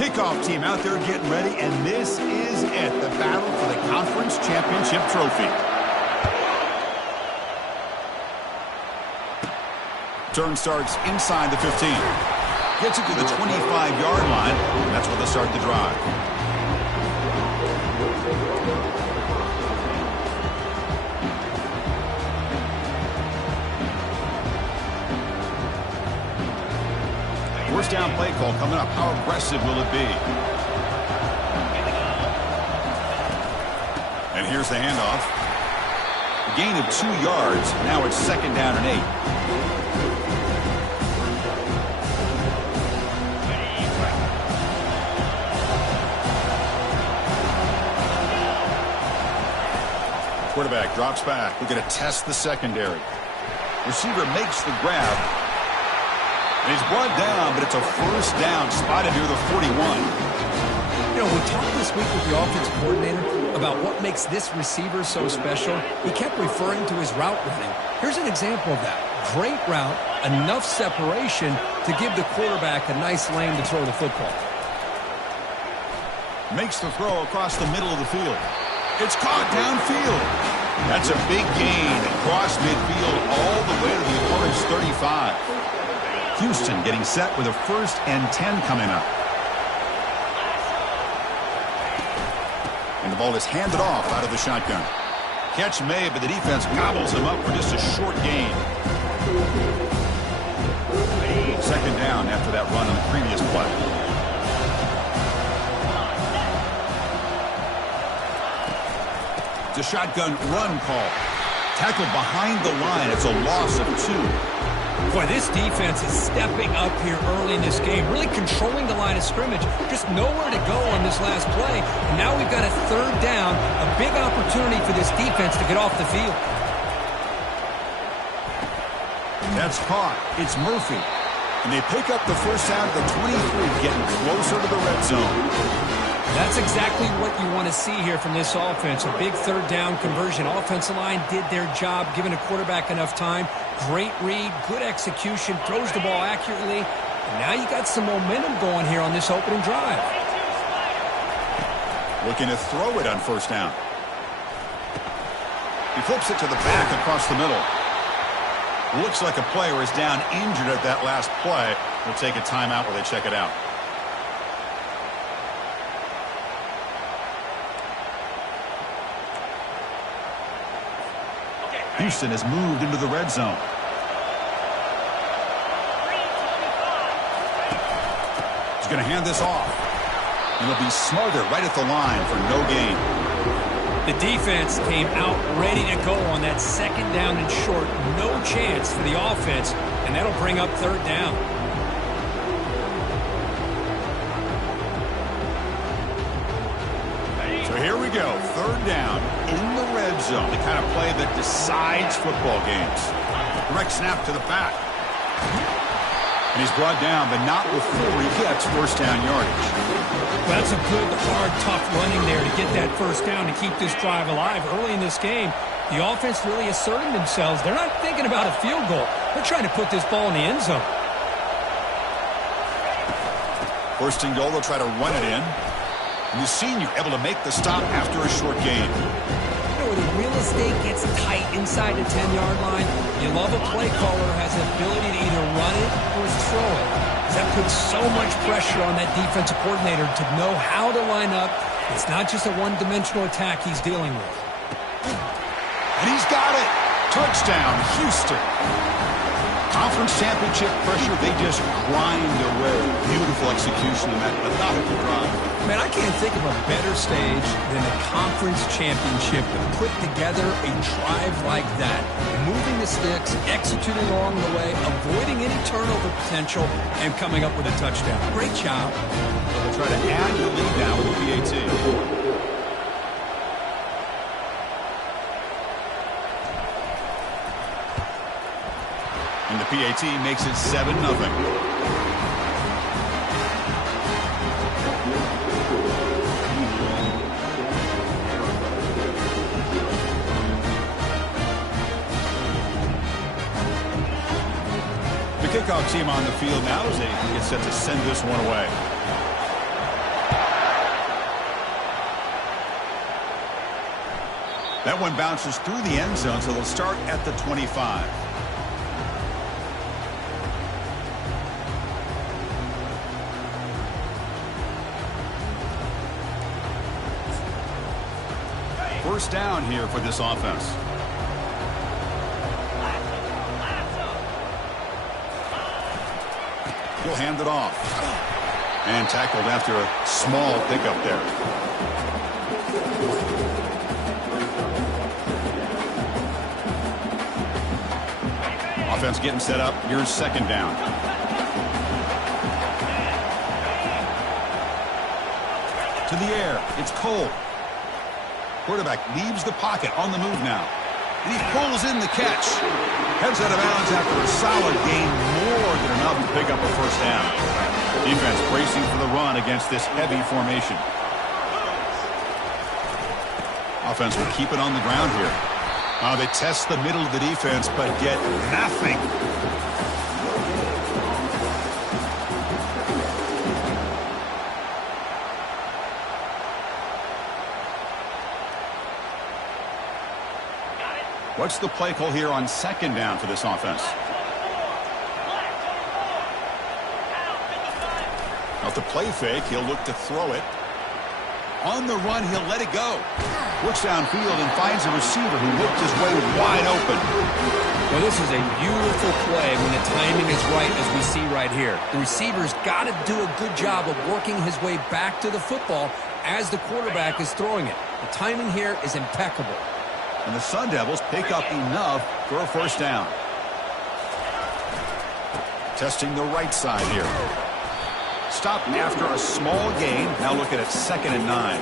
Kickoff team out there getting ready, and this is it, the battle for the conference championship trophy. Turn starts inside the 15. Gets it to the 25-yard line, and that's where they'll start the drive. First down play call coming up. How aggressive will it be? And here's the handoff. A gain of 2 yards. Now it's second down and 8. Quarterback drops back. We're going to test the secondary. Receiver makes the grab. And he's brought down, but it's a first down spotted near the 41. You know, we talked this week with the offensive coordinator about what makes this receiver so special. He kept referring to his route running. Here's an example of that. Great route, enough separation to give the quarterback a nice lane to throw the football. Makes the throw across the middle of the field. It's caught downfield. That's a big gain across midfield all the way to the opponent's 35. Houston getting set with a 1st and 10 coming up. And the ball is handed off out of the shotgun. Catch made, but the defense gobbles him up for just a short gain. Second down after that run on the previous play. It's a shotgun run call. Tackled behind the line. It's a loss of 2. Boy, this defense is stepping up here early in this game, really controlling the line of scrimmage. Just nowhere to go on this last play. And now we've got a 3rd down, a big opportunity for this defense to get off the field. That's caught. It's Murphy. And they pick up the first down at the 23, getting closer to the red zone. That's exactly what you want to see here from this offense. A big 3rd down conversion. Offensive line did their job, giving a quarterback enough time. Great read, good execution, throws the ball accurately. And now you got some momentum going here on this opening drive. Looking to throw it on first down. He flips it to the back across the middle. Looks like a player is down injured at that last play. We'll take a timeout while they check it out. Houston has moved into the red zone. He's going to hand this off. And he'll be smarter right at the line for no gain. The defense came out ready to go on that 2nd down and short. No chance for the offense, and that'll bring up 3rd down. So here we go, 3rd down in the red zone, the kind of play that decides football games. Direct snap to the back. And he's brought down, but not before he gets first down yardage. Well, that's a good, hard, tough running there to get that first down to keep this drive alive. Early in this game, the offense really asserting themselves. They're not thinking about a field goal. They're trying to put this ball in the end zone. First and goal, they'll try to run it in. And the senior able to make the stop after a short gain. You know, where the real estate gets tight inside the 10-yard line, you love a play caller who has the ability to either run it or throw it. That puts so much pressure on that defensive coordinator to know how to line up. It's not just a one-dimensional attack he's dealing with. And he's got it. Touchdown, Houston. Conference championship pressure, they just grind away. Beautiful execution in that methodical drive. Man, I can't think of a better stage than the conference championship to put together a drive like that. Moving the sticks, executing along the way, avoiding any turnover potential, and coming up with a touchdown. Great job. We'll try to add to the lead now with the PAT. And the PAT makes it 7-0. The kickoff team on the field now as they get set to send this one away. That one bounces through the end zone, so they'll start at the 25. First down here for this offense. He'll hand it off. And tackled after a small pickup there. Offense getting set up. Here's second down. To the air. It's Cole. Quarterback leaves the pocket on the move now. And he pulls in the catch. Heads out of bounds after a solid gain, more than enough to pick up a first down. Defense bracing for the run against this heavy formation. Offense will keep it on the ground here. They test the middle of the defense, but get nothing. What's the play call here on second down for this offense? Off the play fake, he'll look to throw it. On the run, he'll let it go. Looks downfield and finds a receiver who looked his way wide open. Well, this is a beautiful play when the timing is right, as we see right here. The receiver's got to do a good job of working his way back to the football as the quarterback is throwing it. The timing here is impeccable. And the Sun Devils pick up enough for a first down. Testing the right side here. Stopped after a small gain. Now looking at 2nd and 9.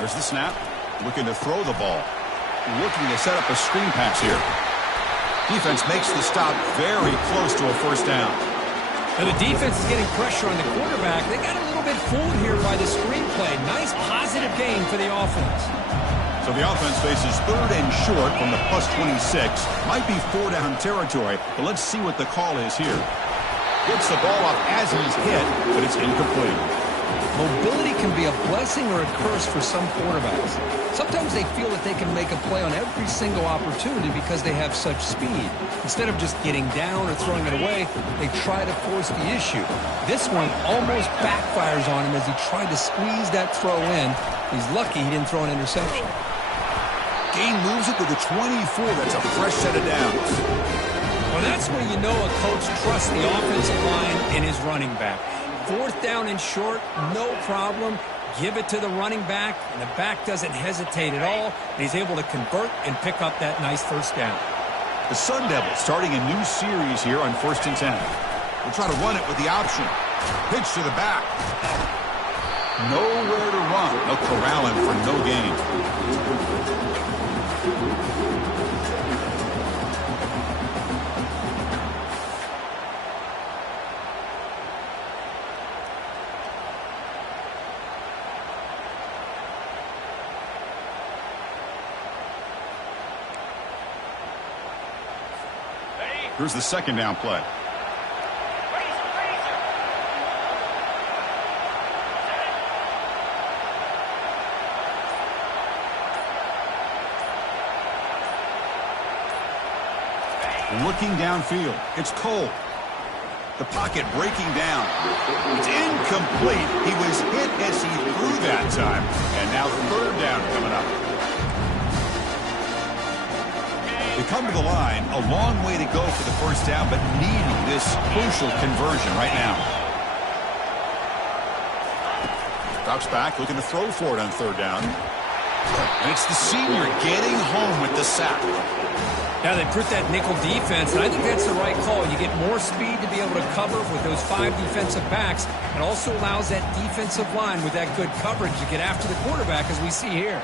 There's the snap. Looking to throw the ball. Looking to set up a screen pass here. Defense makes the stop very close to a first down. Now the defense is getting pressure on the quarterback. They got a little bit fooled here by the screen play. Nice positive gain for the offense. So the offense faces 3rd and short from the +26. Might be 4-down territory, but let's see what the call is here. Gets the ball up as he's hit, but it's incomplete. Mobility can be a blessing or a curse for some quarterbacks. Sometimes they feel that they can make a play on every single opportunity because they have such speed. Instead of just getting down or throwing it away, they try to force the issue. This one almost backfires on him as he tried to squeeze that throw in. He's lucky he didn't throw an interception. Gain moves it to the 24. That's a fresh set of downs. Well, that's where you know a coach trusts the offensive line and his running back. 4th down and short, no problem. Give it to the running back, and the back doesn't hesitate at all. He's able to convert and pick up that nice first down. The Sun Devils starting a new series here on 1st and 10. We'll try to run it with the option. Pitch to the back. Nowhere to run. They'll corral him for no gain. Here's the 2nd down play. Looking downfield. It's Cole. The pocket breaking down. It's incomplete. He was hit as he threw that time. And now 3rd down coming up. They come to the line, a long way to go for the first down, but needing this crucial conversion right now. Drops back, looking to throw for it on 3rd down. And it's the senior getting home with the sack. Now they put that nickel defense, and I think that's the right call. You get more speed to be able to cover with those 5 defensive backs. It also allows that defensive line with that good coverage to get after the quarterback, as we see here.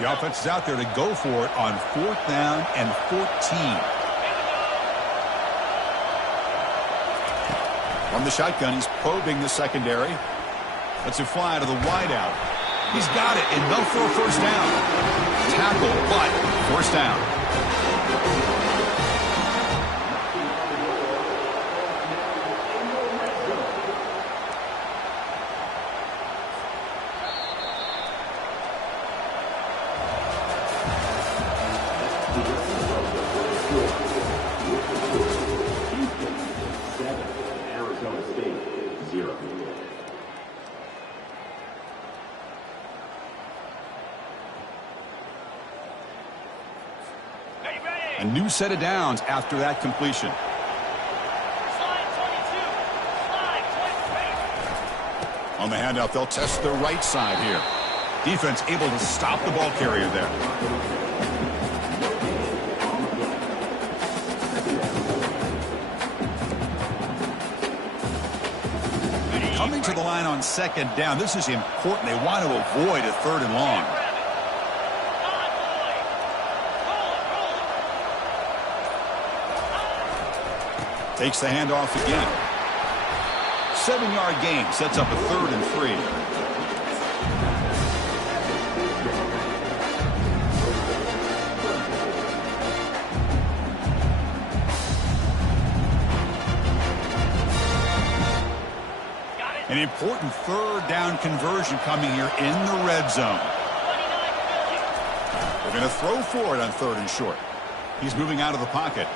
The offense is out there to go for it on 4th down and 14. From the shotgun, he's probing the secondary. Lets it fly to the wideout. He's got it, enough for a first down. Tackle, but first down. A new set of downs after that completion. On the handoff, they'll test the right side here. Defense able to stop the ball carrier there. Coming to the line on 2nd down. This is important. They want to avoid a 3rd and long. Takes the handoff again. 7-yard gain sets up a 3rd and 3. An important 3rd down conversion coming here in the red zone. They're going to throw for it on 3rd and short. He's moving out of the pocket.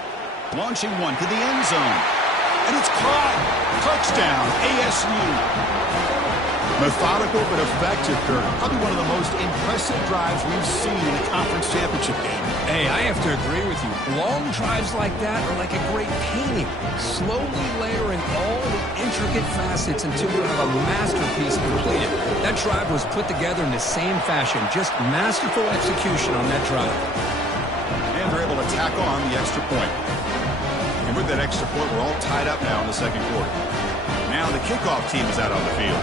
Launching one to the end zone. And it's caught. Touchdown, ASU. Methodical but effective, Kurt. Probably one of the most impressive drives we've seen in a conference championship game. Hey, I have to agree with you. Long drives like that are like a great painting. Slowly layering all the intricate facets until you have a masterpiece completed. That drive was put together in the same fashion. Just masterful execution on that drive. And they're able to tack on the extra point. And with that extra point, we're all tied up now in the 2nd quarter. Now the kickoff team is out on the field.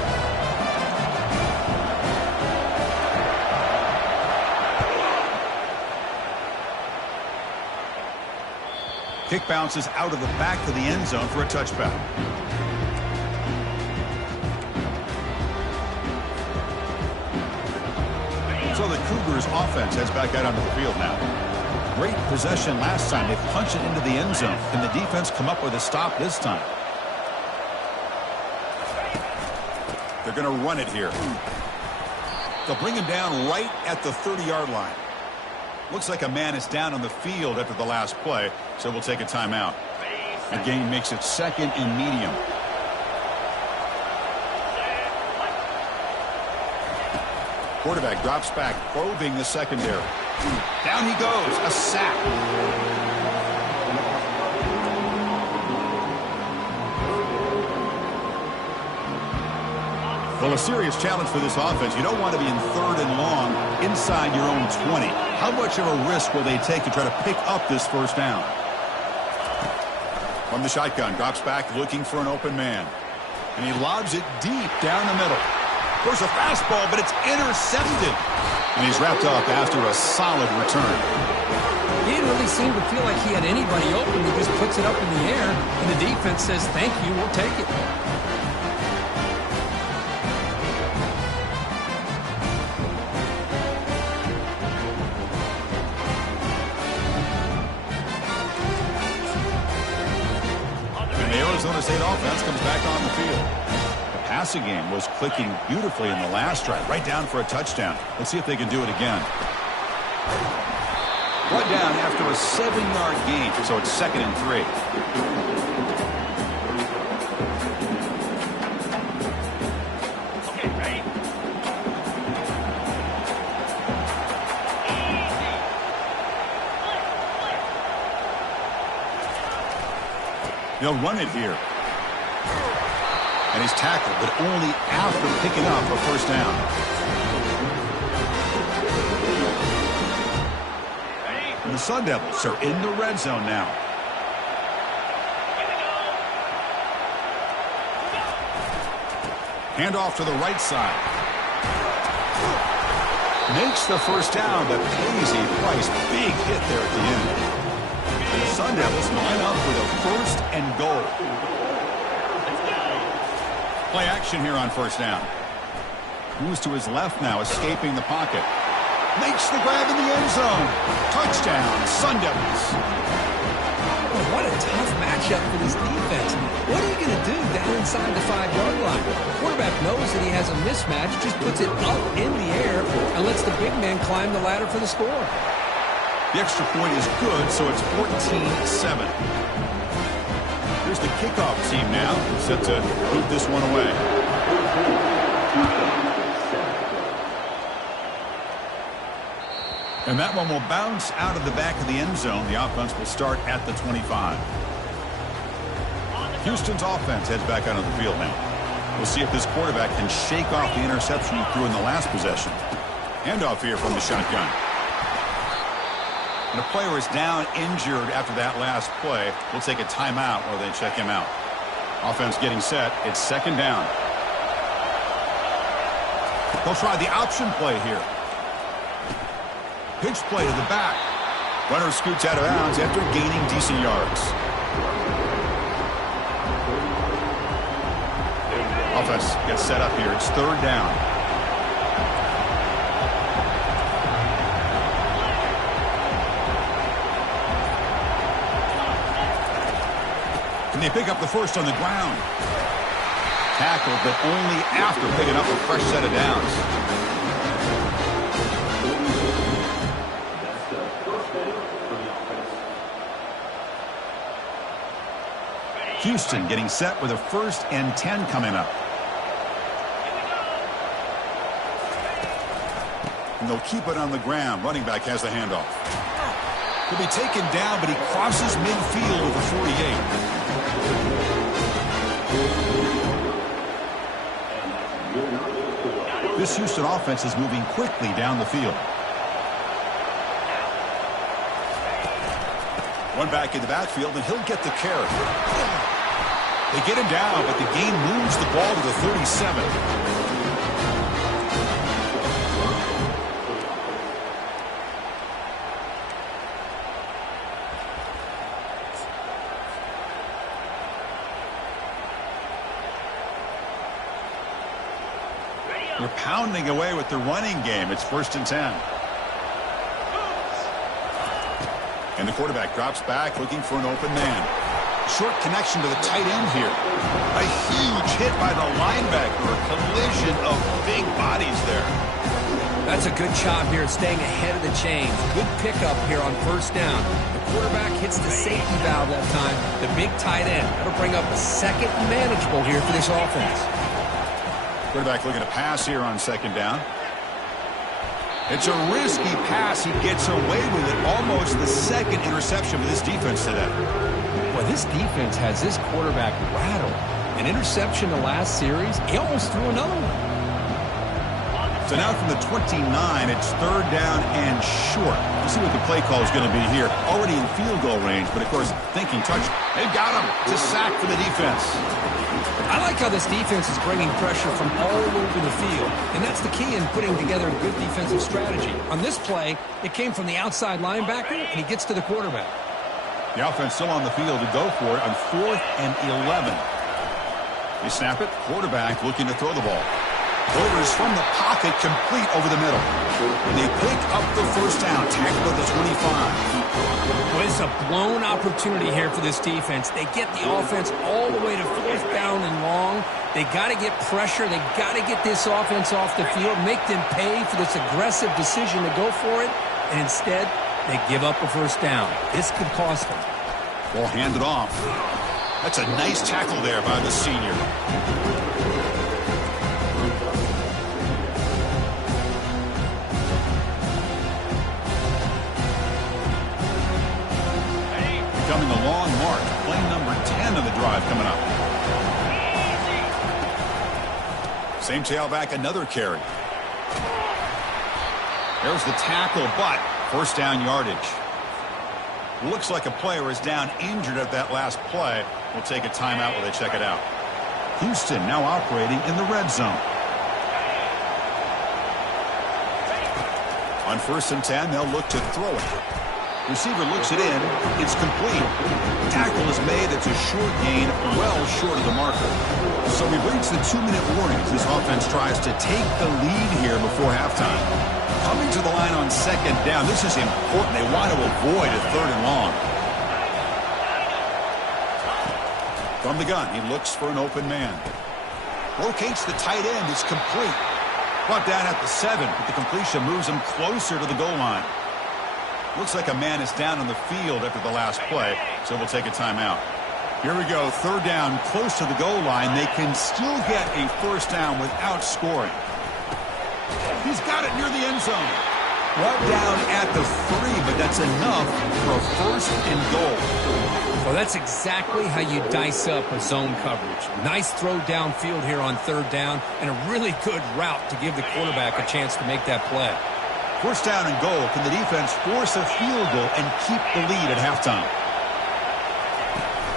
Kick bounces out of the back to the end zone for a touchback. So the Cougars offense heads back out onto the field now. Great possession last time. They punched it into the end zone. Can the defense come up with a stop this time? They're going to run it here. They'll bring him down right at the 30-yard line. Looks like a man is down on the field after the last play, so we'll take a timeout. The game makes it 2nd and medium. Quarterback drops back, probing the secondary. Down he goes, a sack. Well, a serious challenge for this offense. You don't want to be in 3rd and long inside your own 20. How much of a risk will they take to try to pick up this first down? From the shotgun, drops back looking for an open man. And he lobs it deep down the middle. There's a fastball, but it's intercepted. And he's wrapped up after a solid return. He didn't really seem to feel like he had anybody open. He just puts it up in the air, and the defense says, thank you, we'll take it. And the Arizona State offense comes back on the field. Passing game was clicking beautifully in the last drive, right down for a touchdown. Let's see if they can do it again. Brought down after a 7-yard gain, so it's 2nd and 3. Okay, ready? They'll run it here. And he's tackled, but only after picking up a first down. And the Sun Devils are in the red zone now. Hand off to the right side. Makes the first down, but pays a price. Big hit there at the end. And the Sun Devils line up with a first and goal. Play action here on first down. Moves to his left now, escaping the pocket. Makes the grab in the end zone. Touchdown, Sun Devils. Oh, what a tough matchup for this defense. What are you going to do down inside the 5-yard line? The quarterback knows that he has a mismatch, just puts it up in the air and lets the big man climb the ladder for the score. The extra point is good, so it's 14-7. Here's the kickoff team now, set to boot this one away. And that one will bounce out of the back of the end zone. The offense will start at the 25. Houston's offense heads back out on the field now. We'll see if this quarterback can shake off the interception he threw in the last possession. Handoff here from the shotgun. And a player is down injured after that last play. We'll take a timeout while they check him out. Offense getting set. It's second down. They'll try the option play here. Pitch play to the back. Runner scoots out of bounds after gaining decent yards. Offense gets set up here. It's third down. Can they pick up the first on the ground? Tackled, but only after picking up a fresh set of downs. Houston getting set with a 1st and 10 coming up. And they'll keep it on the ground. Running back has the handoff. He'll be taken down, but he crosses midfield with the 48. This Houston offense is moving quickly down the field. One back in the backfield, and he'll get the carry. They get him down, but the gain moves the ball to the 37. They're pounding away with the running game. It's 1st and 10. And the quarterback drops back, looking for an open man. Short connection to the tight end here. A huge hit by the linebacker. A collision of big bodies there. That's a good job here, staying ahead of the chains. Good pickup here on first down. The quarterback hits the safety valve that time. The big tight end. That'll bring up a second and manageable here for this offense. Quarterback looking to pass here on second down. It's a risky pass. He gets away with it. Almost the second interception for this defense today. Well, this defense has this quarterback rattled. An interception the last series. He almost threw another one. So now from the 29, it's third down and short. Let's see what the play call is going to be here. Already in field goal range, but of course, thinking touch. They've got him. It's a sack for the defense. I like how this defense is bringing pressure from all over the field, and that's the key in putting together a good defensive strategy. On this play, it came from the outside linebacker, and he gets to the quarterback. The offense still on the field to go for it on 4th and 11. They snap it. Quarterback looking to throw the ball. Overs from the pocket, complete over the middle. And they pick up the first down, tackled at the 25. Well, it's a blown opportunity here for this defense. They get the offense all the way to 4th down and long. They got to get pressure. They got to get this offense off the field, make them pay for this aggressive decision to go for it. And instead, they give up a first down. This could cost them. Ball handed off. That's a nice tackle there by the senior. Becoming a long march. Play number 10 of the drive coming up. Same tailback, another carry. There's the tackle, but first down yardage. Looks like a player is down injured at that last play. We'll take a timeout while they check it out. Houston now operating in the red zone. On 1st and 10, they'll look to throw it. Receiver looks it in. It's complete. Tackle is made. It's a short gain, well short of the marker. So we've reached the 2-minute warning as this offense tries to take the lead here before halftime. Coming to the line on 2nd down. This is important. They want to avoid a 3rd and long. From the gun, he looks for an open man. Locates the tight end. It's complete. Brought down at the 7, but the completion moves him closer to the goal line. Looks like a man is down on the field after the last play, so we'll take a timeout. Here we go, 3rd down, close to the goal line. They can still get a 1st down without scoring. He's got it near the end zone. Brought down at the 3, but that's enough for a 1st and goal. Well, that's exactly how you dice up a zone coverage. Nice throw downfield here on 3rd down, and a really good route to give the quarterback a chance to make that play. 1st down and goal. Can the defense force a field goal and keep the lead at halftime?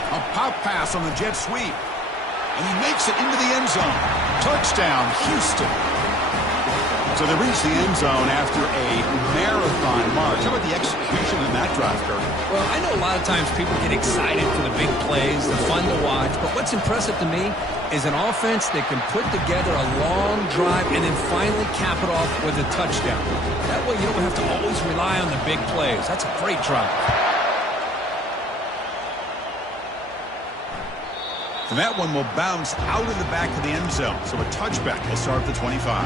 A pop pass on the jet sweep. And he makes it into the end zone. Touchdown, Houston. So they reach the end zone after a marathon march. How about the execution in that drive, Kirk? Well, I know a lot of times people get excited for the big plays. They're fun to watch. But what's impressive to me is an offense that can put together a long drive and then finally cap it off with a touchdown. That way you don't have to always rely on the big plays. That's a great drive. And that one will bounce out of the back of the end zone. So a touchback will start at the 25.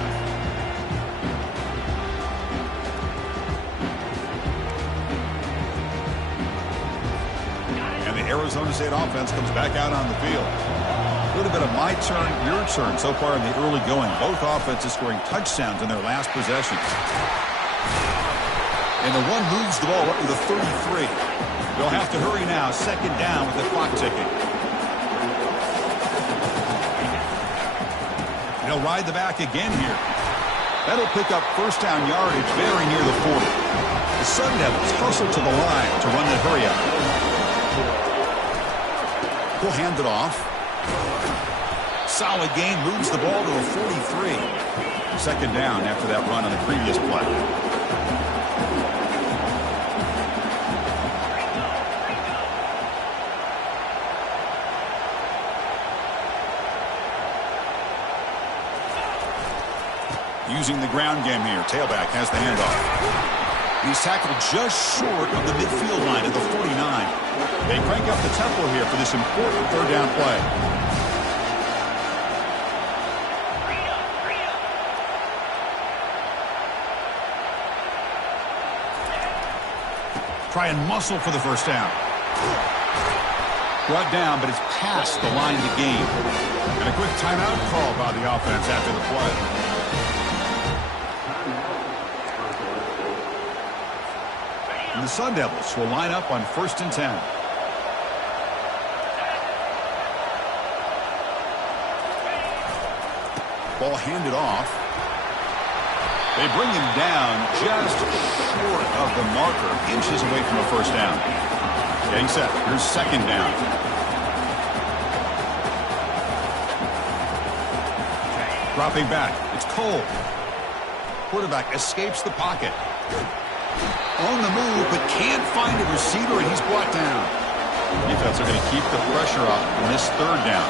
Arizona State offense comes back out on the field. A little bit of my turn, your turn so far in the early going. Both offenses scoring touchdowns in their last possessions. And the one moves the ball up to the 33. They'll have to hurry now. 2nd down with the clock ticking. They'll ride the back again here. That'll pick up 1st down yardage very near the 40. The Sun Devils hustle to the line to run the hurry up. He'll hand it off. Solid gain, moves the ball to the 43. 2nd down after that run on the previous play. Using the ground game here. Tailback has the handoff. He's tackled just short of the midfield line at the 49. They crank up the tempo here for this important 3rd down play. Try and muscle for the 1st down. Brought down, but it's past the line to gain. And a quick timeout call by the offense after the play. And the Sun Devils will line up on 1st and 10. Ball handed off. They bring him down just short of the marker, inches away from a 1st down. Getting set. Here's 2nd down. Dropping back. It's Cole. Quarterback escapes the pocket. On the move, but can't find a receiver, and he's brought down. Defense are going to keep the pressure up on this 3rd down.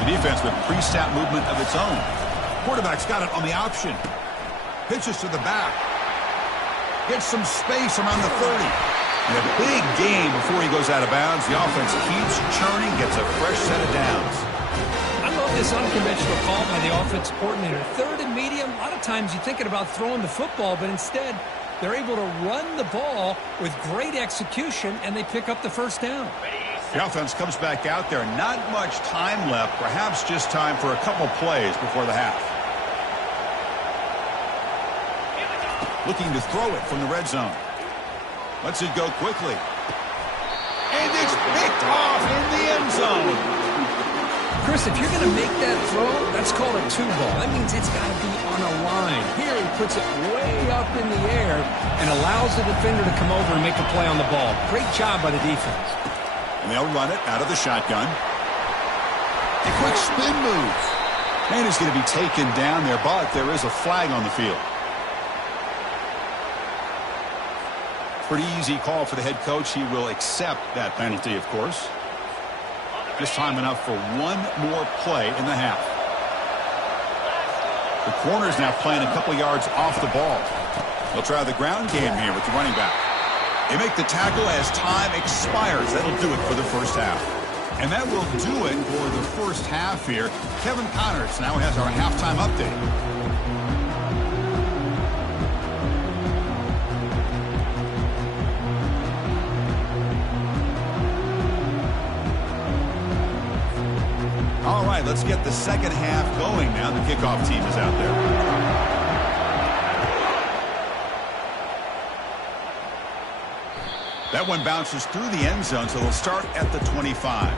The defense with pre-snap movement of its own. Quarterback's got it on the option. Pitches to the back. Gets some space around the 30. And a big gain before he goes out of bounds. The offense keeps churning, gets a fresh set of downs. This unconventional call by the offense coordinator. 3rd and medium, a lot of times you're thinking about throwing the football, but instead they're able to run the ball with great execution, and they pick up the 1st down. The offense comes back out there. Not much time left, perhaps just time for a couple plays before the half. Looking to throw it from the red zone. Lets it go quickly. And it's picked off in the end zone. Chris, if you're going to make that throw, that's called a 2-ball. That means it's got to be on a line. Here he puts it way up in the air and allows the defender to come over and make a play on the ball. Great job by the defense. And they'll run it out of the shotgun. A quick spin move. And he's going to be taken down there, but there is a flag on the field. Pretty easy call for the head coach. He will accept that penalty, of course. Just time enough for one more play in the half. The corner's now playing a couple yards off the ball. They'll try the ground game here with the running back. They make the tackle as time expires. That'll do it for the first half. And that will do it for the first half here. Kevin Connors now has our halftime update. All right, let's get the second half going now. The kickoff team is out there. That one bounces through the end zone, so they'll start at the 25.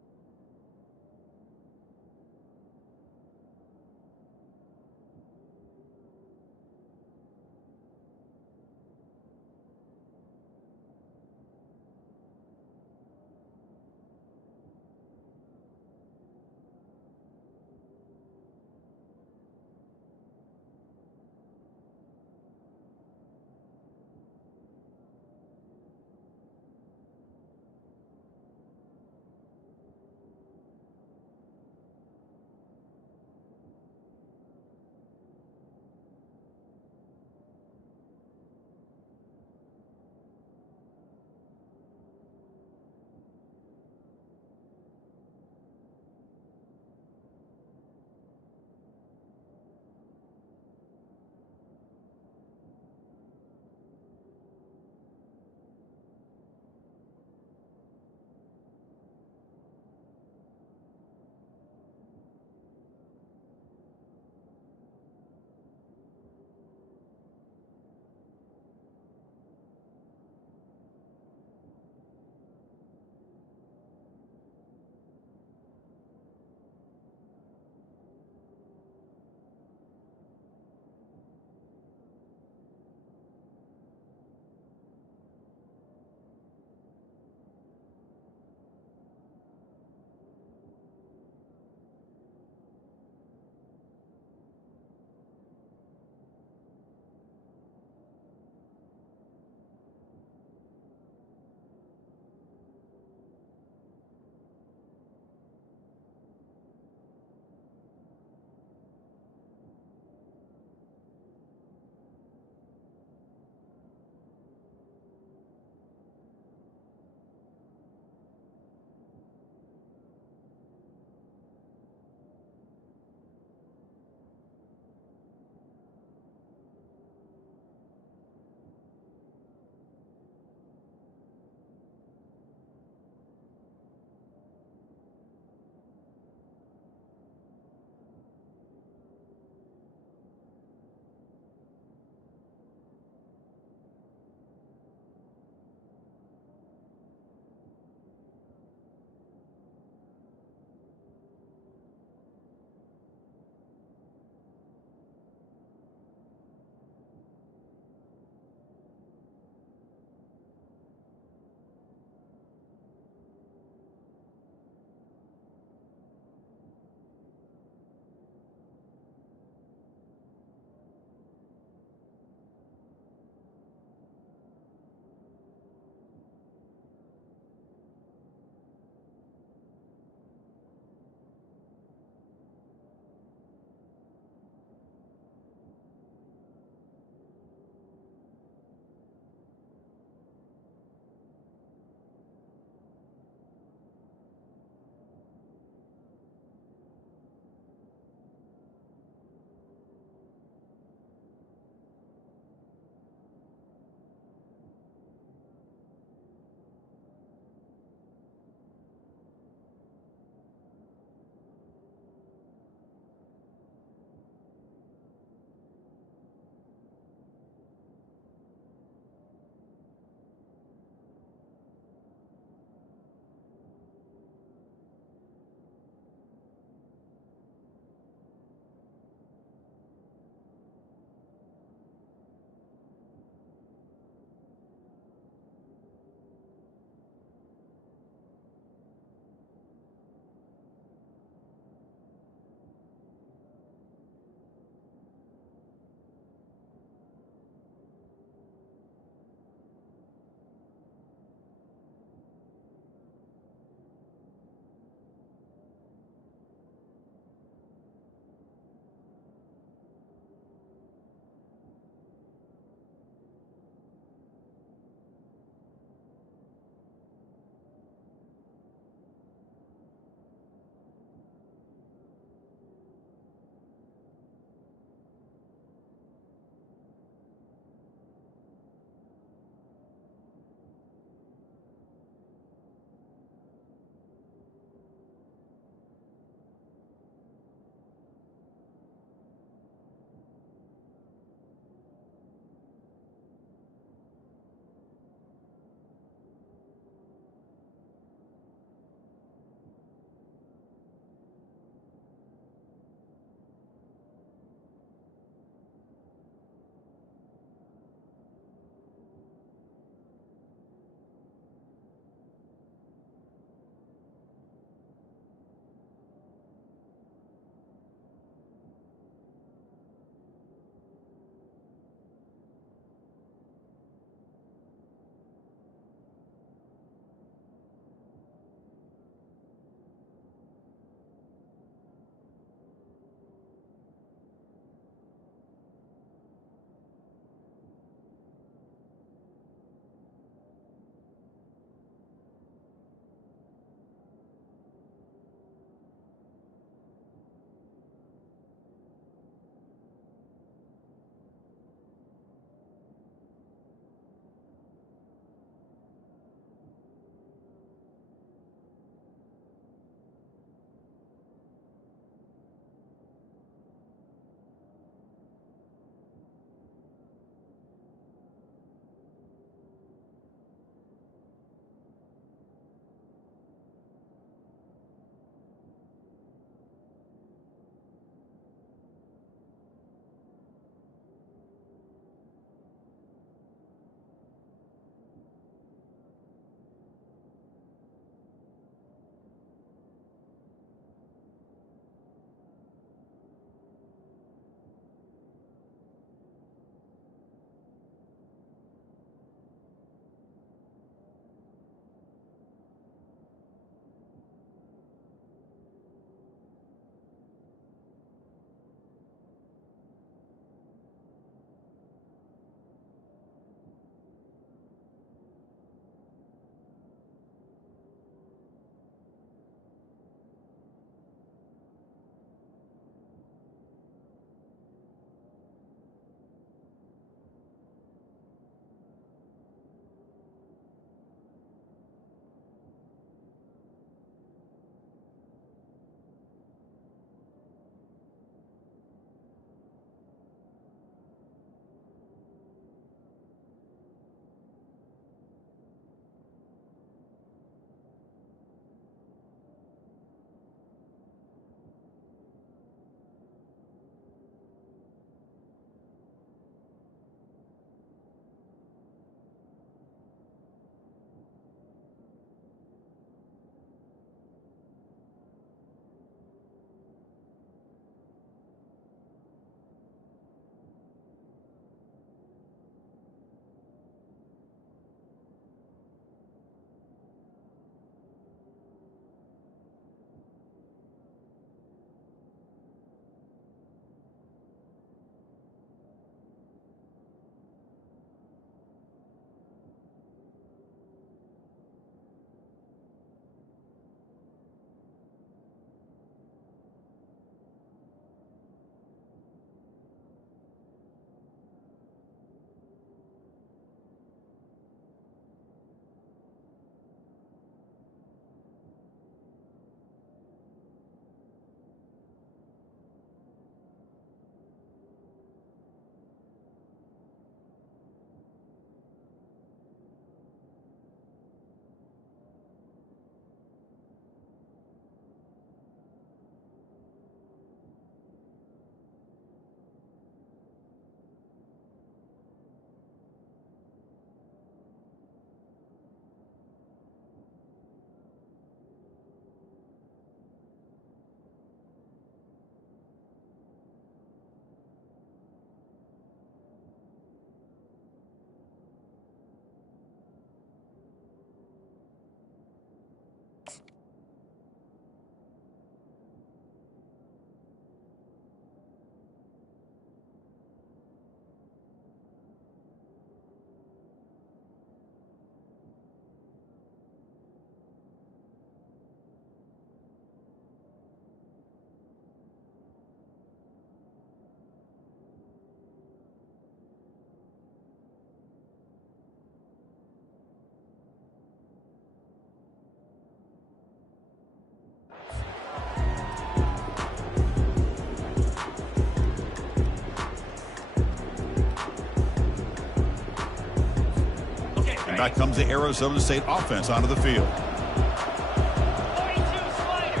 Back comes the Arizona State offense onto the field. 42 slider.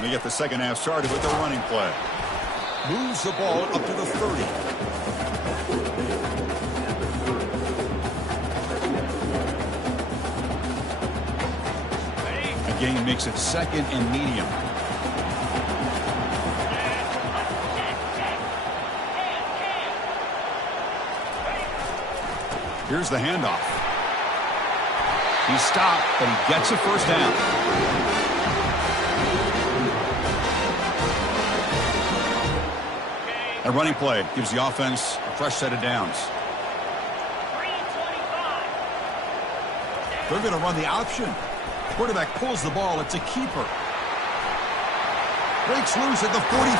They get the second half started with the running play. Moves the ball up to the 30. The gain makes it second and medium. Here's the handoff. He stopped, but he gets a first down. A running play gives the offense a fresh set of downs. 325. They're going to run the option. Quarterback pulls the ball. It's a keeper. Breaks loose at the 45.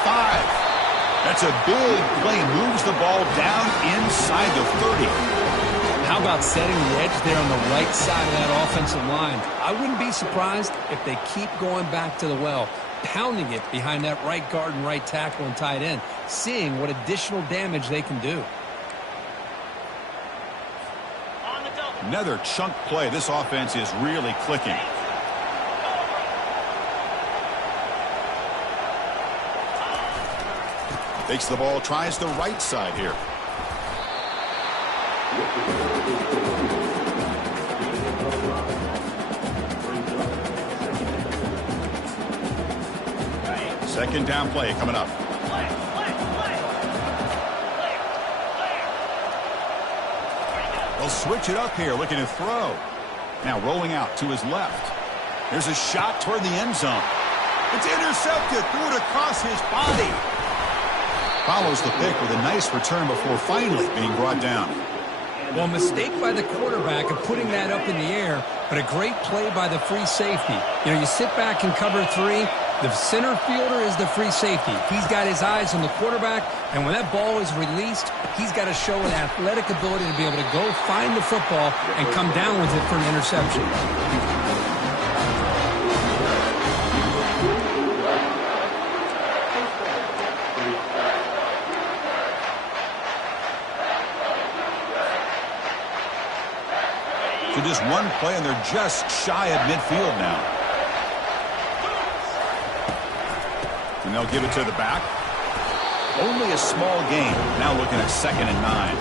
That's a big play. Moves the ball down inside the 30. How about setting the edge there on the right side of that offensive line? I wouldn't be surprised if they keep going back to the well, pounding it behind that right guard and right tackle and tight end, seeing what additional damage they can do. On the double. Another chunk play. This offense is really clicking. Takes the ball, tries the right side here. Second down play coming up. They'll switch it up here, looking to throw. Now rolling out to his left. There's a shot toward the end zone. It's intercepted. Threw it across his body. Follows the pick with a nice return before finally being brought down. Well, mistake by the quarterback of putting that up in the air, but a great play by the free safety. You know, you sit back and cover three. The center fielder is the free safety. He's got his eyes on the quarterback, and when that ball is released, he's got to show an athletic ability to be able to go find the football and come down with it for an interception. So just one play, and they're just shy of midfield now. And they'll give it to the back. Only a small gain. Now looking at 2nd and 9.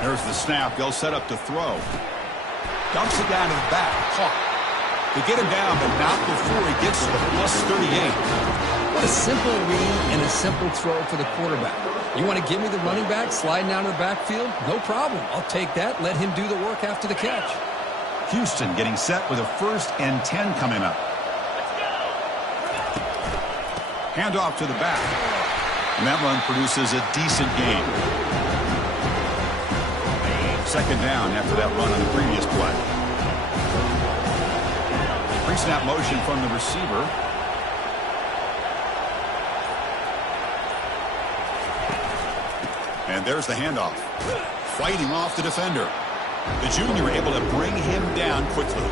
There's the snap. They'll set up to throw. Dumps it down to the back. Caught. They get him down, but not before he gets to the +38. What a simple read and a simple throw for the quarterback. You want to give me the running back sliding down to the backfield? No problem. I'll take that. Let him do the work after the catch. Houston getting set with a 1st and 10 coming up. Handoff to the back. And that run produces a decent gain. 2nd down after that run on the previous play. Pre-snap motion from the receiver. And there's the handoff. Fighting off the defender. The junior able to bring him down quickly.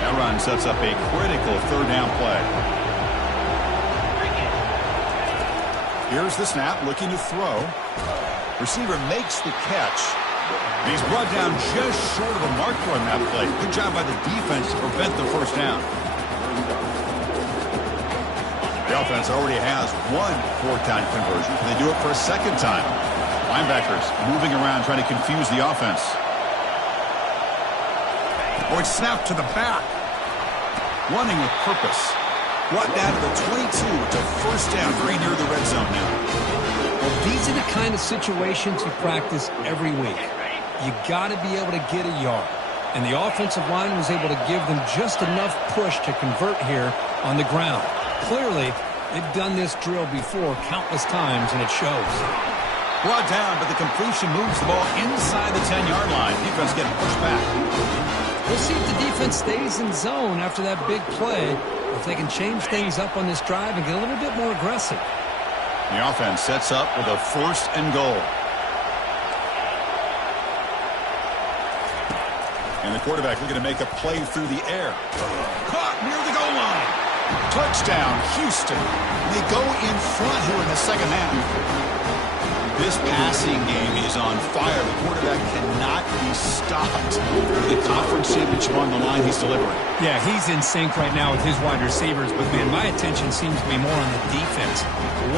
That run sets up a critical 3rd down play. Here's the snap, looking to throw. Receiver makes the catch. He's brought down just short of the marker on that play. Good job by the defense to prevent the 1st down. The offense already has one 4th-down conversion. Can they do it for a 2nd time? Linebackers moving around, trying to confuse the offense. Or it's snapped to the back. Running with purpose. Brought down to the 22 to 1st down, very near the red zone now. Well, these are the kind of situations you practice every week. You got to be able to get a yard. And the offensive line was able to give them just enough push to convert here on the ground. Clearly, they've done this drill before countless times, and it shows. Brought down, but the completion moves the ball inside the 10-yard line. Defense getting pushed back. We'll see if the defense defense stays in zone after that big play, if they can change things up on this drive and get a little bit more aggressive. The offense sets up with a 1st and goal. And the quarterback looking to make a play through the air. Caught near the goal line. Touchdown, Houston. They go in front here in the second half. This passing game is on fire. The quarterback cannot be stopped. The conference championship on the line, he's delivering. Yeah, he's in sync right now with his wide receivers, but, man, my attention seems to be more on the defense.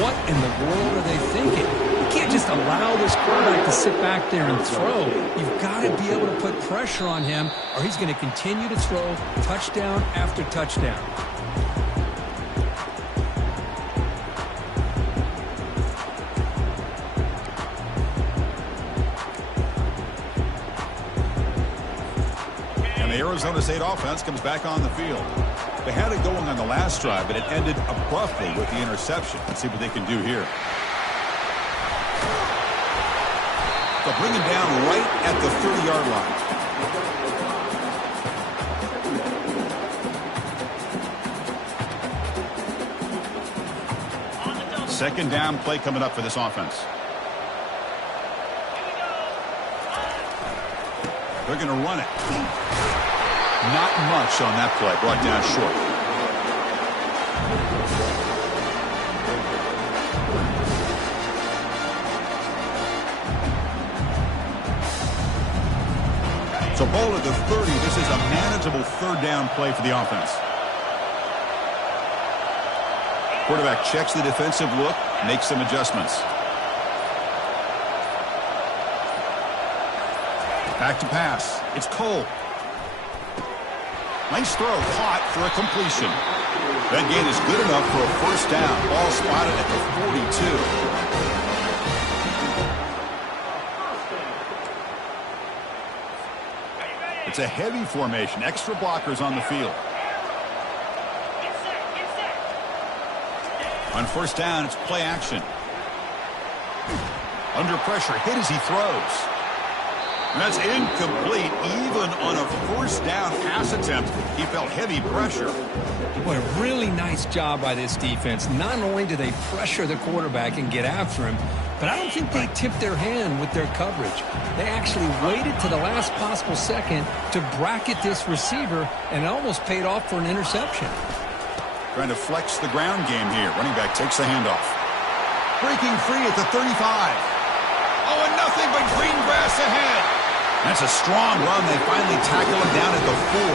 What in the world are they thinking? You can't just allow this quarterback to sit back there and throw. You've got to be able to put pressure on him, or he's going to continue to throw touchdown after touchdown. The Arizona State offense comes back on the field. They had it going on the last drive, but it ended abruptly with the interception. Let's see what they can do here. They'll bring him down right at the 30-yard line. Second down play coming up for this offense. They're going to run it. Not much on that play. Brought down short. So ball at the 30. This is a manageable 3rd down play for the offense. Quarterback checks the defensive look, makes some adjustments. Back to pass. It's Cole. Nice throw, caught for a completion. That gain is good enough for a 1st down. Ball spotted at the 42. It's a heavy formation. Extra blockers on the field. On 1st down, it's play action. Under pressure, hit as he throws. And that's incomplete. Even on a 1st down pass attempt, he felt heavy pressure. Boy, a really nice job by this defense. Not only do they pressure the quarterback and get after him, but I don't think they tipped their hand with their coverage. They actually waited to the last possible second to bracket this receiver, and it almost paid off for an interception. Trying to flex the ground game here. Running back takes the handoff. Breaking free at the 35. Oh, and nothing but green grass ahead. That's a strong run. They finally tackle him down at the 4.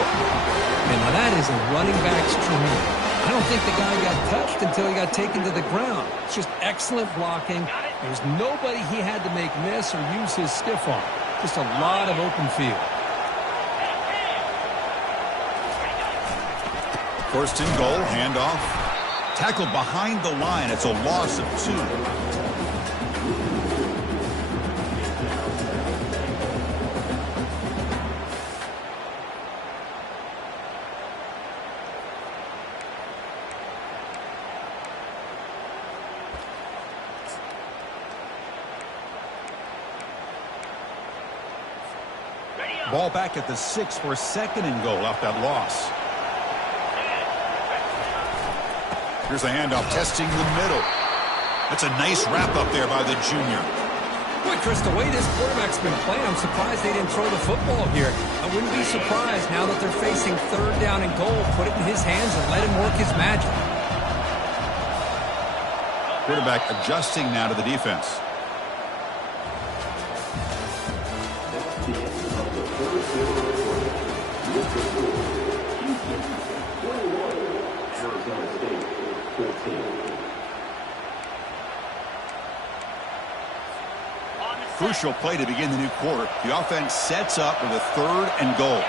And now that is a running back's dream. I don't think the guy got touched until he got taken to the ground. It's just excellent blocking. There's nobody he had to make miss or use his stiff arm. Just a lot of open field. 1st and goal, handoff. Tackled behind the line. It's a loss of 2. Ball back at the 6 for 2nd and goal off that loss. Here's the handoff, testing the middle. That's a nice wrap up there by the junior. Boy, Chris, the way this quarterback's been playing, I'm surprised they didn't throw the football here. I wouldn't be surprised now that they're facing 3rd down and goal. Put it in his hands and let him work his magic. Quarterback adjusting now to the defense. Crucial play to begin the new quarter. The offense sets up with a 3rd and goal.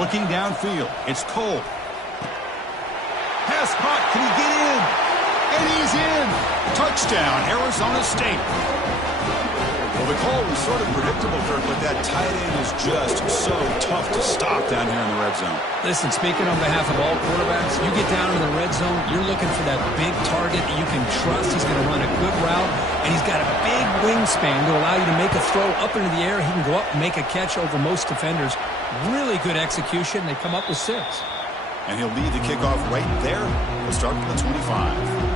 Looking downfield, it's Cole. Pass caught, can he get in? And he's in! Touchdown, Arizona State. Well, the call was sort of predictable, Kirk, but that tight end is just so tough to stop down here in the red zone. Listen, speaking on behalf of all quarterbacks, you get down in the red zone, you're looking for that big target that you can trust. He's going to run a good route, and he's got a big wingspan to allow you to make a throw up into the air. He can go up and make a catch over most defenders. Really good execution. They come up with 6. And he'll lead the kickoff right there. We'll start from the 25.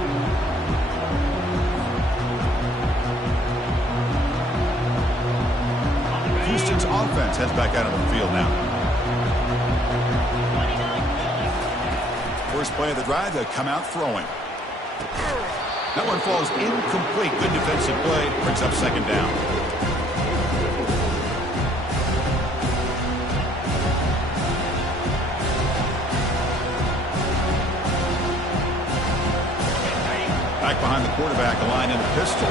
Houston's offense heads back out of the field now. First play of the drive, they come out throwing. That one falls incomplete. Good defensive play. Brings up second down. Back behind the quarterback, a line in the pistol.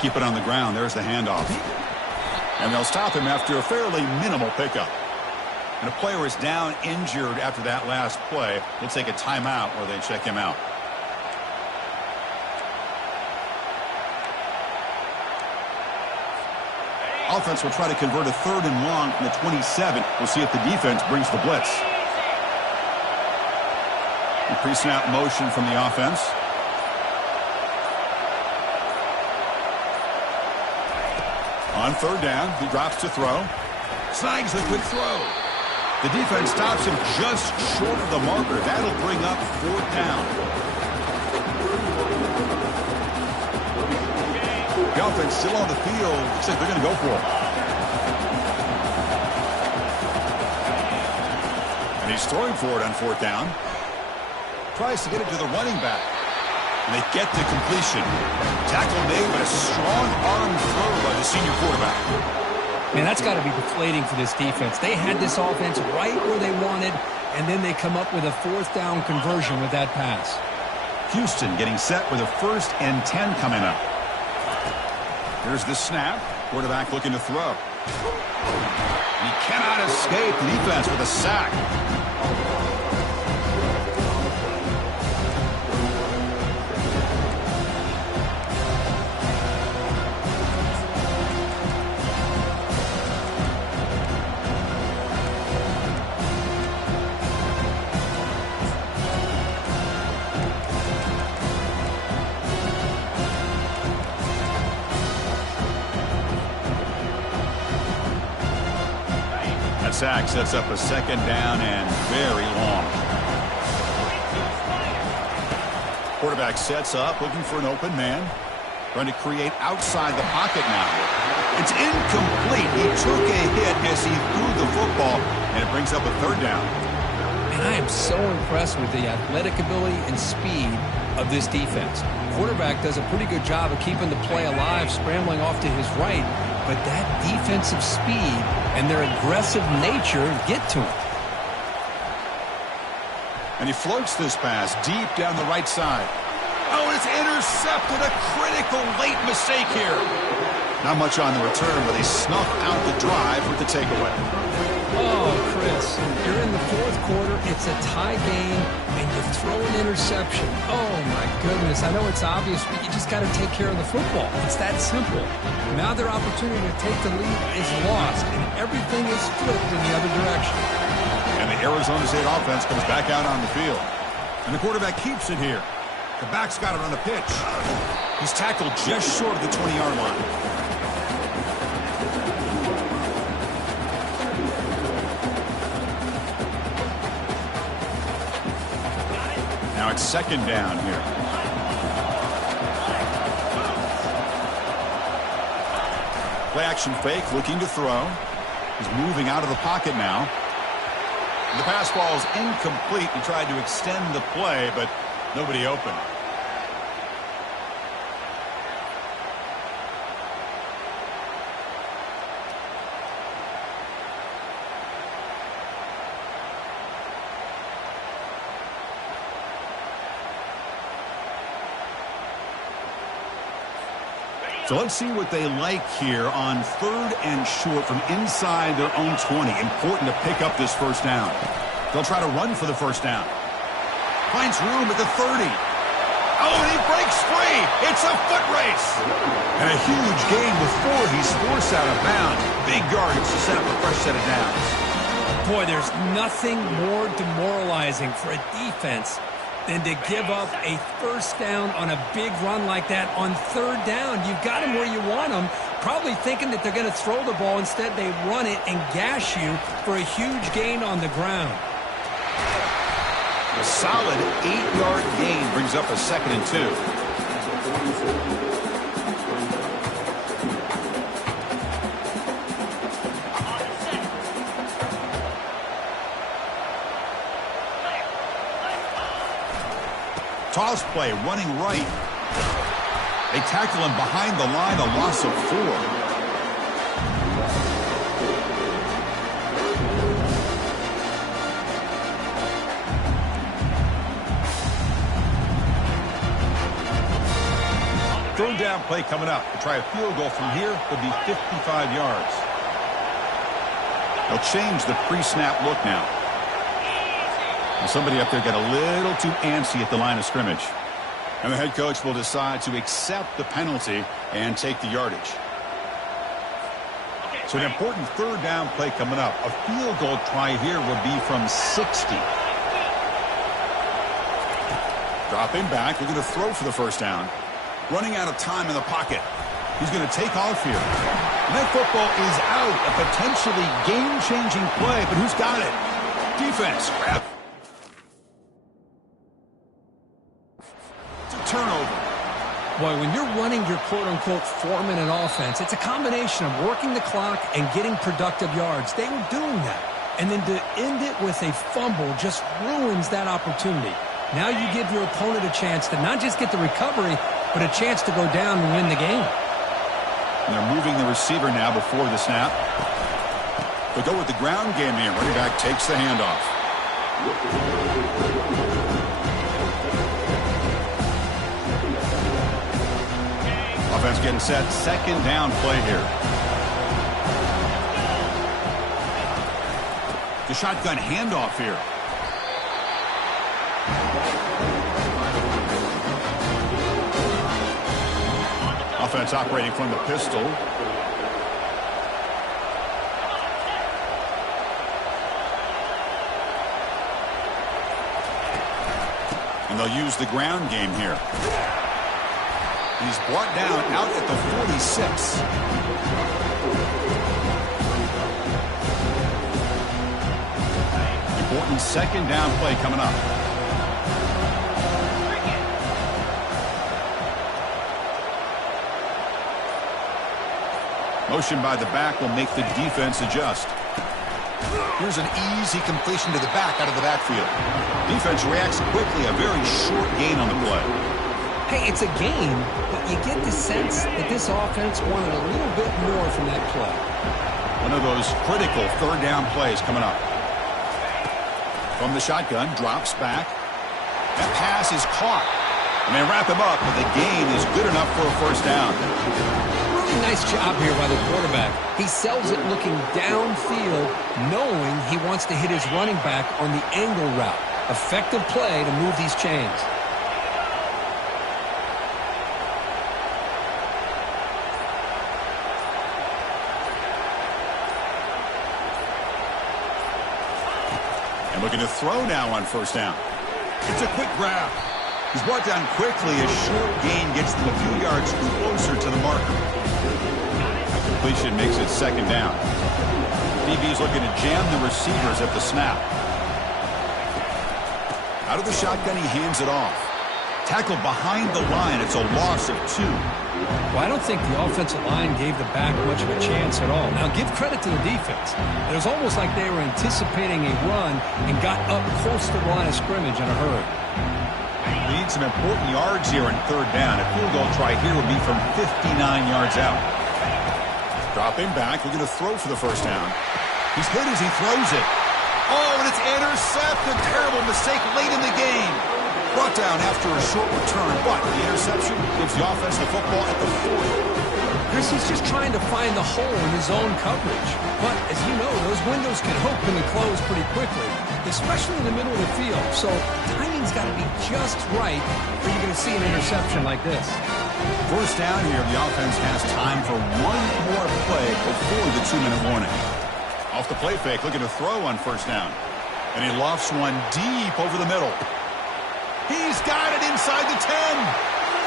Keep it on the ground. There's the handoff. And they'll stop him after a fairly minimal pickup. And a player is down injured after that last play. We'll take a timeout where they check him out. Offense will try to convert a 3rd and long from the 27. We'll see if the defense brings the blitz. A pre-snap motion from the offense. On 3rd down, he drops to throw. Snags the quick throw. The defense stops him just short of the marker. That'll bring up 4th down. The offense still on the field. Looks like they're going to go for it. And he's throwing for it on 4th down. Tries to get it to the running back. And they get the completion. Tackle made, but a strong arm throw by the senior quarterback. Man, that's got to be deflating for this defense. They had this offense right where they wanted, and then they come up with a 4th down conversion with that pass. Houston getting set with a 1st and 10 coming up. Here's the snap. Quarterback looking to throw. He cannot escape the defense with a sack. Sack sets up a 2nd down and very long. Quarterback sets up, looking for an open man. Trying to create outside the pocket now. It's incomplete. He took a hit as he threw the football, and it brings up a 3rd down. And I am so impressed with the athletic ability and speed of this defense. Quarterback does a pretty good job of keeping the play alive, scrambling off to his right. But that defensive speed and their aggressive nature get to him. And he floats this pass deep down the right side. Oh, it's intercepted. A critical late mistake here. Not much on the return, but they snuff out the drive with the takeaway. Oh, Chris, you're in the 4th quarter. It's a tie game, and you throw an interception. Oh, my goodness. I know it's obvious, but you just got to take care of the football. It's that simple. Now their opportunity to take the lead is lost, and everything is flipped in the other direction. And the Arizona State offense comes back out on the field. And the quarterback keeps it here. The back's got it on the pitch. He's tackled just short of the 20-yard line. Now it's 2nd down here. Play action fake, looking to throw. He's moving out of the pocket now. The pass ball is incomplete. He tried to extend the play, but nobody open. So let's see what they like here on 3rd and short from inside their own 20. Important to pick up this first down. They'll try to run for the first down. Finds room at the 30. Oh, and he breaks free. It's a foot race. And a huge gain before he's forced out of bounds. Big yardage to set up a fresh set of downs. Boy, there's nothing more demoralizing for a defense than to give up a first down on a big run like that on 3rd down. You've got them where you want them, probably thinking that they're going to throw the ball. Instead, they run it and gash you for a huge gain on the ground. A solid 8-yard gain brings up a 2nd and 2. Toss play, running right. They tackle him behind the line, a loss of 4. Third down play coming up. To try a field goal from here would be 55 yards. They'll change the pre-snap look now. Somebody up there got a little too antsy at the line of scrimmage. And the head coach will decide to accept the penalty and take the yardage. So an important 3rd down play coming up. A field goal try here would be from 60. Dropping back. We're going to throw for the first down. Running out of time in the pocket. He's going to take off here. And that football is out. A potentially game-changing play, but who's got it? Defense. Grab. Turnover. Boy, when you're running your quote-unquote 4-minute offense, it's a combination of working the clock and getting productive yards. They were doing that. And then to end it with a fumble just ruins that opportunity. Now you give your opponent a chance to not just get the recovery, but a chance to go down and win the game. And they're moving the receiver now before the snap. They'll go with the ground game here. Running back takes the handoff. Offense getting set. 2nd down play here. The shotgun handoff here. Offense operating from the pistol. And they'll use the ground game here. He's brought down out at the 46. Important 2nd down play coming up. Motion by the back will make the defense adjust. Here's an easy completion to the back out of the backfield. Defense reacts quickly. A very short gain on the play. Hey, it's a game, but you get the sense that this offense wanted a little bit more from that play. One of those critical 3rd down plays coming up. From the shotgun, drops back. That pass is caught. And they wrap him up, but the gain is good enough for a first down. Really nice job here by the quarterback. He sells it looking downfield, knowing he wants to hit his running back on the angle route. Effective play to move these chains. And looking to throw now on first down. It's a quick grab. He's brought down quickly. A short gain gets them a few yards closer to the marker. Completion makes it 2nd down. DB's looking to jam the receivers at the snap. Out of the shotgun, he hands it off. Tackled behind the line. It's a loss of 2. Well, I don't think the offensive line gave the back much of a chance at all. Now, give credit to the defense. It was almost like they were anticipating a run and got up close to the line of scrimmage in a hurry. Need some important yards here in 3rd down. A field goal try here would be from 59 yards out. Dropping back. We're going to throw for the first down. He's hit as he throws it. Oh, and it's intercepted. Terrible mistake late in the game. Brought down after a short return, but the interception gives the offense the football at the 40. Chris, he's just trying to find the hole in his own coverage. But, as you know, those windows can open and close pretty quickly, especially in the middle of the field. So timing's got to be just right or you're going to see an interception like this. First down here, the offense has time for one more play before the 2-minute warning. Off the play fake, looking to throw on first down. And he lofts one deep over the middle. He's got it inside the 10.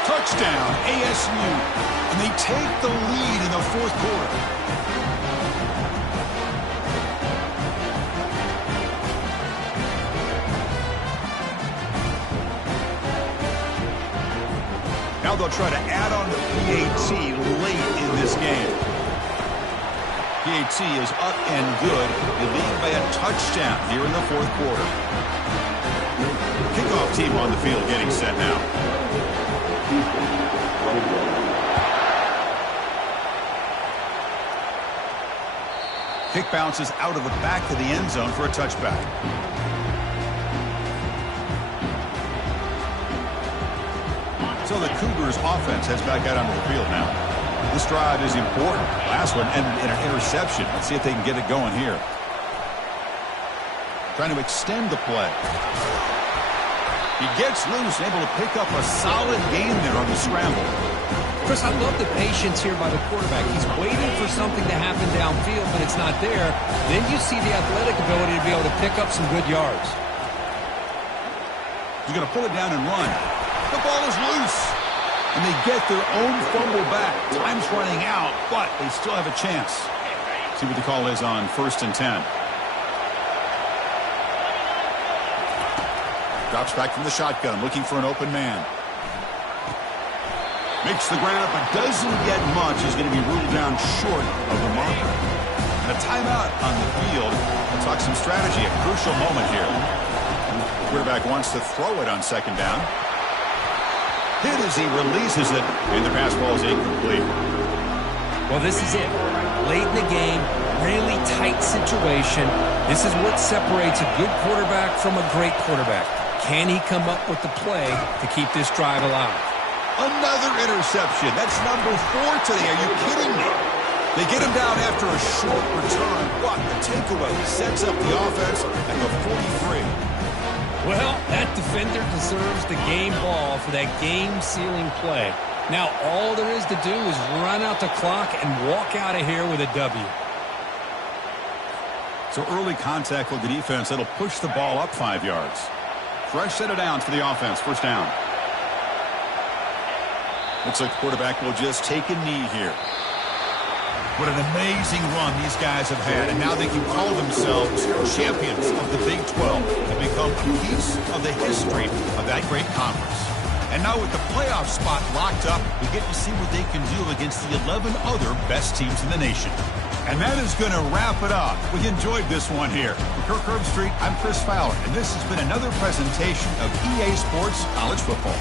Touchdown, ASU. And they take the lead in the fourth quarter. Now they'll try to add on the PAT late in this game. PAT is up and good. They lead by a touchdown here in the fourth quarter. Kickoff team on the field getting set now. Kick bounces out of the back of the end zone for a touchback. So the Cougars offense heads back out onto the field now. This drive is important. Last one ended in an interception. Let's see if they can get it going here. Trying to extend the play. He gets loose, able to pick up a solid gain there on the scramble. Chris, I love the patience here by the quarterback. He's waiting for something to happen downfield, but it's not there. Then you see the athletic ability to be able to pick up some good yards. He's going to pull it down and run. The ball is loose. And they get their own fumble back. Time's running out, but they still have a chance. See what the call is on 1st and 10. Drops back from the shotgun, looking for an open man. Makes the ground, but doesn't get much. He's going to be ruled down short of the marker. And a timeout on the field. We'll talk some strategy. A crucial moment here. The quarterback wants to throw it on second down. Hit as he releases it, and the pass ball is incomplete. Well, this is it. Late in the game, really tight situation. This is what separates a good quarterback from a great quarterback. Can he come up with the play to keep this drive alive? Another interception. That's number 4 today. Are you kidding me? They get him down after a short return, but the takeaway sets up the offense at the 43. Well, that defender deserves the game ball for that game-sealing play. Now, all there is to do is run out the clock and walk out of here with a W. So early contact with the defense, that'll push the ball up 5 yards. Fresh set of downs for the offense. First down. Looks like the quarterback will just take a knee here. What an amazing run these guys have had, and now they can call themselves champions of the Big 12 and become a piece of the history of that great conference. And now with the playoff spot locked up, we get to see what they can do against the 11 other best teams in the nation. And that is going to wrap it up. We enjoyed this one here. For Kirk Herbstreit, I'm Chris Fowler, and this has been another presentation of EA Sports College Football.